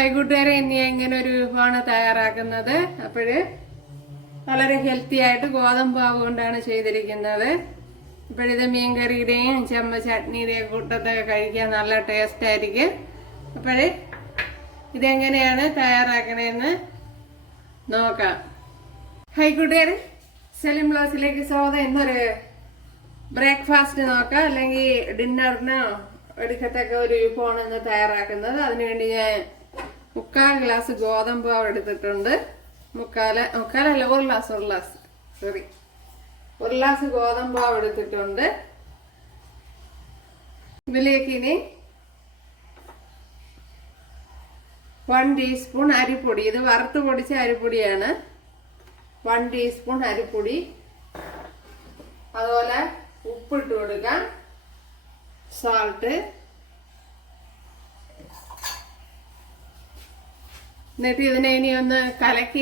High കൂട്ടുകാരെ ഇങ്ങനെ ഒരു വിഭവമാണ് തയ്യാറാക്കുന്നത്. അപ്പോഴ് വളരെ ഹെൽത്തി ആയിട്ട് ഗോതമ്പ് മാവ് കൊണ്ടാണ് ചെയ്തിരിക്കുന്നത്. അപ്പോഴിത് മീൻകറിയുടെയും ചെമ്പ ചട്നിയുടെയും കൂട്ടത്തൊക്കെ കഴിക്കാൻ നല്ല ടേസ്റ്റ് ആയിരിക്കും. അപ്പോഴ് ഇതെങ്ങനെയാണ് തയ്യാറാക്കണതെന്ന് നോക്കാം. ഹൈ കൂട്ടുകാരെ. സെലിം ക്ലാസ്സിലേക്ക് സ്വാഗതം. എന്നൊരു ബ്രേക്ക്ഫാസ്റ്റ് നോക്കാം. അല്ലെങ്കിൽ ഡിന്നറിനോ എടുക്കത്തക്ക ഒരു വിഭവമാണ് ഇന്ന് തയ്യാറാക്കുന്നത്. അതിനുവേണ്ടി ഞാൻ മുക്കാൽ ഗ്ലാസ് ഗോതമ്പ് മാവ് എടുത്തിട്ടുണ്ട്. മുക്കാല മുക്കാലല്ല ഒരു ഗ്ലാസ് ഒരു ഗ്ലാസ്. സോറി ഒരു ഗ്ലാസ് ഗോതമ്പ് മാവ് എടുത്തിട്ടുണ്ട്. ഇതിലേക്ക് ഇനി വൺ ടീസ്പൂൺ അരിപ്പൊടി. ഇത് വറുത്ത് പൊടിച്ച അരിപ്പൊടിയാണ്. വൺ ടീസ്പൂൺ അരിപ്പൊടി. അതുപോലെ ഉപ്പിട്ട് കൊടുക്കാം. സാൾട്ട് എന്നിട്ട് ഇതിനെ ഇനി ഒന്ന് കലക്കി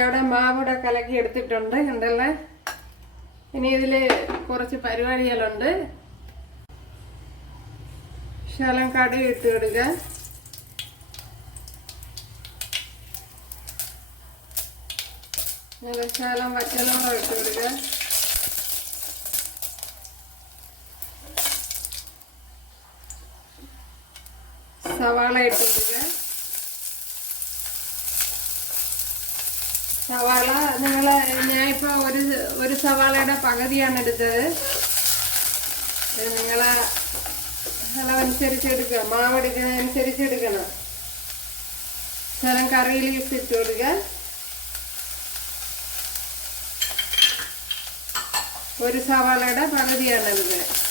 ഇവിടെ മാവിടെ കലക്കി എടുത്തിട്ടുണ്ട് കണ്ടല്ലേ? ഇനി ഇതിൽ കുറച്ച് പരിപാടികളുണ്ട്. ശലം കടുക് ഇട്ട് കൊടുക്കുക ശലം വറ്റലോളം ഇട്ട് കൊടുക്കുക സവാള ഇട്ട് കൊടുക്കുക സവാള നിങ്ങൾ ഞാനിപ്പോൾ ഒരു ഒരു സവാളയുടെ പകുതിയാണ് എടുത്തത്. നിങ്ങൾ അളവനുസരിച്ച് എടുക്കുക മാവ് എടുക്കുന്നതനുസരിച്ച് എടുക്കണം ശകലം കറി ഇട്ട് കൊടുക്കുക. ഒരു സവാളയുടെ പകുതിയാണ് എടുക്കുന്നത്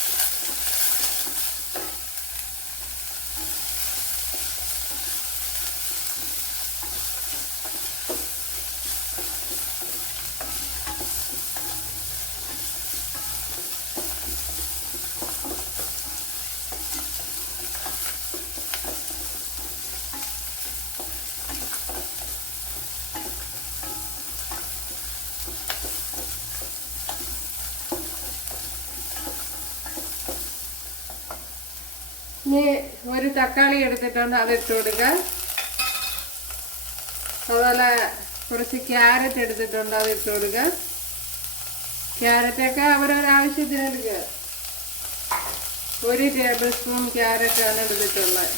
ഇനി ഒരു തക്കാളി എടുത്തിട്ടുണ്ട് അത് ഇട്ട് കൊടുക്കുക അതുപോലെ കുറച്ച് ക്യാരറ്റ് എടുത്തിട്ടുണ്ട് അത് ഇട്ട് കൊടുക്കുക ക്യാരറ്റൊക്കെ അവരൊരാവശ്യത്തിന് എടുക്കുക ഒരു ടേബിൾ സ്പൂൺ ക്യാരറ്റാണ് എടുത്തിട്ടുള്ളത്.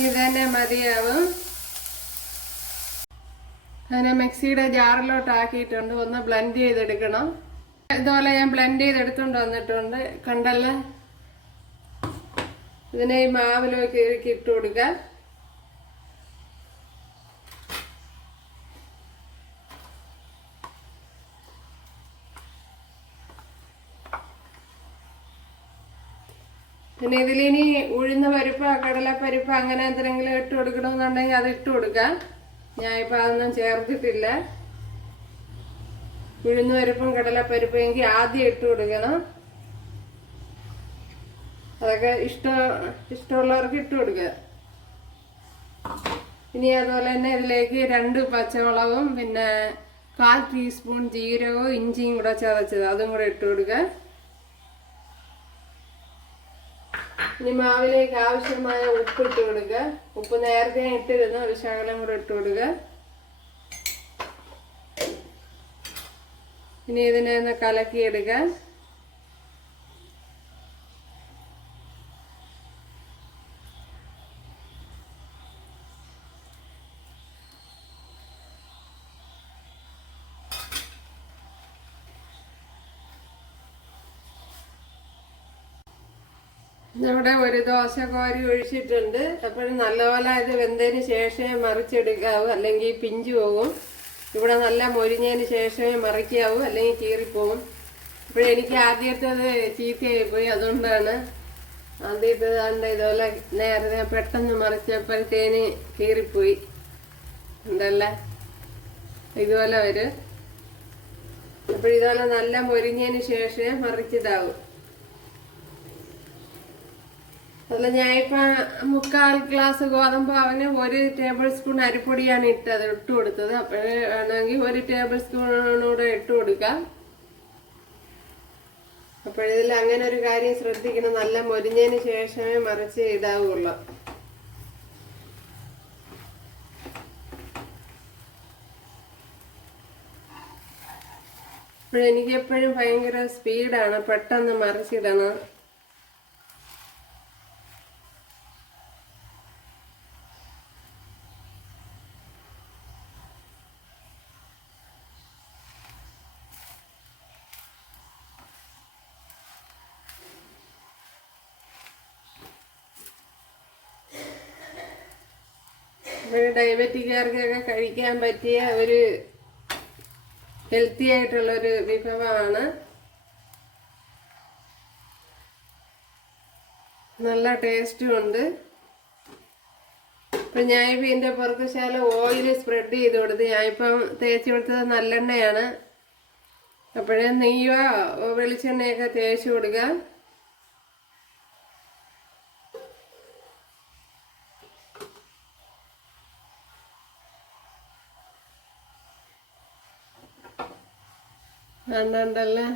ഇത് തന്നെ മതിയാവും. അതിനെ മിക്സിയുടെ ജാറിലോട്ട് ആക്കിയിട്ടുണ്ട് ഒന്ന് ബ്ലെൻഡ് ചെയ്തെടുക്കണം. ഇതുപോലെ ഞാൻ ബ്ലെൻഡ് ചെയ്തെടുത്തുകൊണ്ട് വന്നിട്ടുണ്ട്. കണ്ടല്ലേ? ഇതിനെ ഈ മാവിലേക്ക് ഇറുക്കി ഇട്ട് കൊടുക്കുക പിന്നെ ഇതിലിനി ഉഴുന്ന പരിപ്പ് കടലപ്പരിപ്പ് അങ്ങനെ എന്തെങ്കിലും ഇട്ട് കൊടുക്കണമെന്നുണ്ടെങ്കിൽ അത് ഇട്ട് കൊടുക്കാം. ഞാൻ ഇപ്പം അതൊന്നും ചേർത്തിട്ടില്ല. ഉഴുന്ന പരിപ്പും കടലപ്പരിപ്പും എങ്കിൽ ആദ്യം ഇട്ട് കൊടുക്കണം. അതൊക്കെ ഇഷ്ടം ഇഷ്ടമുള്ളവർക്ക് ഇട്ട് കൊടുക്കുക. ഇനി അതുപോലെ തന്നെ ഇതിലേക്ക് രണ്ട് പച്ചമുളകും പിന്നെ കാൽ ടീസ്പൂൺ ജീരകവും ഇഞ്ചിയും കൂടെ ചതച്ചത്. അതും കൂടെ ഇട്ട് കൊടുക്കുക. ഇനി മാവിലേക്ക് ആവശ്യമായ ഉപ്പ് ഇട്ട് കൊടുക്കുക. ഉപ്പ് നേരത്തെ ഇട്ടിരുന്നു. ഒരു ശകലം കൂടെ ഇട്ട് കൊടുക്കുക. ഇനി ഇതിനെ ഒന്ന് കലക്കിയെടുക്കുക. ഇവിടെ ഒരു ദോശ കോരി ഒഴിച്ചിട്ടുണ്ട്. അപ്പോഴും നല്ലപോലെ ഇത് വെന്തതിന് ശേഷമേ മറിച്ചെടുക്കാവൂ. അല്ലെങ്കിൽ പിഞ്ചു പോകും. ഇവിടെ നല്ല മൊരിഞ്ഞതിന് ശേഷമേ മറിക്കാവൂ. അല്ലെങ്കിൽ കീറിപ്പോവും. ഇപ്പോഴെനിക്ക് ആദ്യത്തേത് ചീത്തയായി പോയി അതുകൊണ്ടാണ് ആദ്യത്തെ കണ്ട ഇതുപോലെ നേരത്തെ പെട്ടെന്ന് മറിച്ചപ്പോഴത്തേന് കീറിപ്പോയി. ഉണ്ടല്ലേ? ഇതുപോലെ വരും. അപ്പോൾ ഇതുപോലെ നല്ല മൊരിഞ്ഞതിന് ശേഷമേ മറിച്ചിടാവൂ അല്ല ഞാനിപ്പോ മുക്കാൽ ഗ്ലാസ് ഗോതമ്പ് അവന് ഒരു ടേബിൾ സ്പൂൺ അരിപ്പൊടിയാണ് ഇട്ടത് ഇട്ട് കൊടുത്തത്. അപ്പോഴേ വേണമെങ്കിൽ ഒരു ടേബിൾ സ്പൂണൂടെ ഇട്ട് കൊടുക്കാം. അപ്പോഴിതിൽ അങ്ങനെ ഒരു കാര്യം ശ്രദ്ധിക്കണം. നല്ല മൊരിഞ്ഞതിന് ശേഷമേ മറിച്ച് അപ്പോഴെനിക്ക് എപ്പോഴും ഭയങ്കര സ്പീഡാണ്. പെട്ടെന്ന് മറിച്ചിടണം. ഡയബറ്റിക്കാർക്കൊക്കെ കഴിക്കാൻ പറ്റിയ ഒരു ഹെൽത്തി ആയിട്ടുള്ള ഒരു വിഭവമാണ്. നല്ല ടേസ്റ്റും ഉണ്ട്. ഇപ്പം ഞാനിപ്പോൾ ഇതിന്റെ പുറത്തുശാല ഓയിൽ സ്പ്രെഡ് ചെയ്ത് കൊടുത്ത് ഞാനിപ്പം തേച്ച് കൊടുത്തത് നല്ലെണ്ണയാണ്. അപ്പോഴേ നെയ്യോ വെളിച്ചെണ്ണയൊക്കെ തേച്ച് കൊടുക്കുക വേണ്ടല്ലേ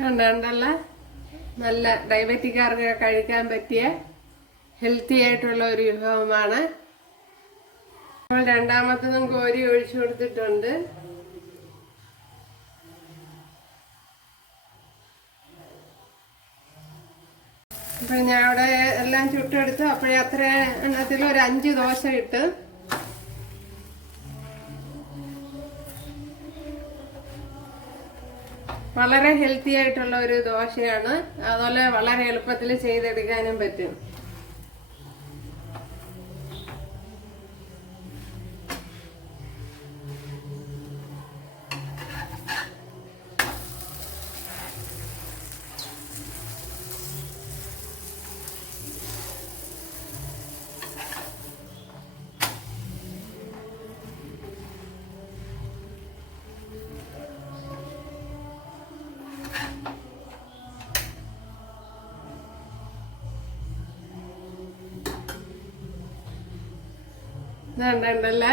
കണ്ടല്ല നല്ല ഡയബറ്റിക്കാർക്ക് കഴിക്കാൻ പറ്റിയ ഹെൽത്തി ആയിട്ടുള്ള ഒരു വിഭവമാണ്. നമ്മൾ രണ്ടാമത്തതും കോരി ഒഴിച്ചു കൊടുത്തിട്ടുണ്ട്. അപ്പൊ ഞാൻ അവിടെ എല്ലാം ചുട്ടെടുത്തു. അപ്പോഴേ അത്ര എണ്ണത്തിൽ ഒരു അഞ്ച് ദോശ ഇട്ട് വളരെ ഹെൽത്തി ആയിട്ടുള്ള ഒരു ദോശയാണ്. അതുപോലെ വളരെ എളുപ്പത്തിൽ ചെയ്തെടുക്കാനും പറ്റും. ഇതുണ്ടല്ലേ?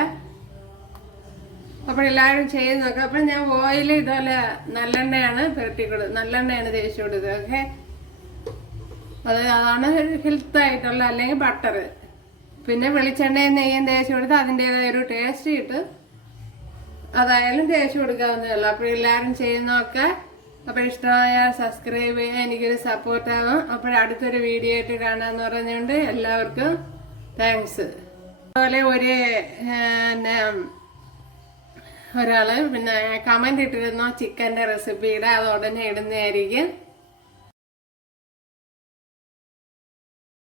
അപ്പോൾ എല്ലാവരും ചെയ്ത് നോക്കുക അപ്പോൾ ഞാൻ ഓയിൽ ഇതുപോലെ നല്ലെണ്ണയാണ് പുരട്ടിക്കൊടു നല്ലെണ്ണയാണ് തേച്ച് കൊടുത്തത് ഓക്കെ അത് അതാണ് ഹെൽത്ത് ആയിട്ടുള്ള അല്ലെങ്കിൽ ബട്ടർ പിന്നെ വെളിച്ചെണ്ണയും നെയ്യും തേച്ച് കൊടുത്ത് അതിന്റെതായ ഒരു ടേസ്റ്റ് കിട്ടും. അതായാലും തേച്ച് കൊടുക്കാവുന്നേ ഉള്ളൂ. അപ്പോൾ എല്ലാവരും ചെയ്യുന്നതൊക്കെ അപ്പോൾ ഇഷ്ടമായ സബ്സ്ക്രൈബ് ചെയ്യാൻ എനിക്കൊരു സപ്പോർട്ടാകും അപ്പോൾ അടുത്തൊരു വീഡിയോ ആയിട്ട് കാണാമെന്ന് പറഞ്ഞുകൊണ്ട് എല്ലാവർക്കും താങ്ക്സ് അതുപോലെ ഒരു പിന്നെ ഒരാൾ പിന്നെ കമന്റ് ഇട്ടിരുന്നു ചിക്കന്റെ റെസിപ്പിയുടെ അത് ഉടനെ ഇടുന്നതായിരിക്കും.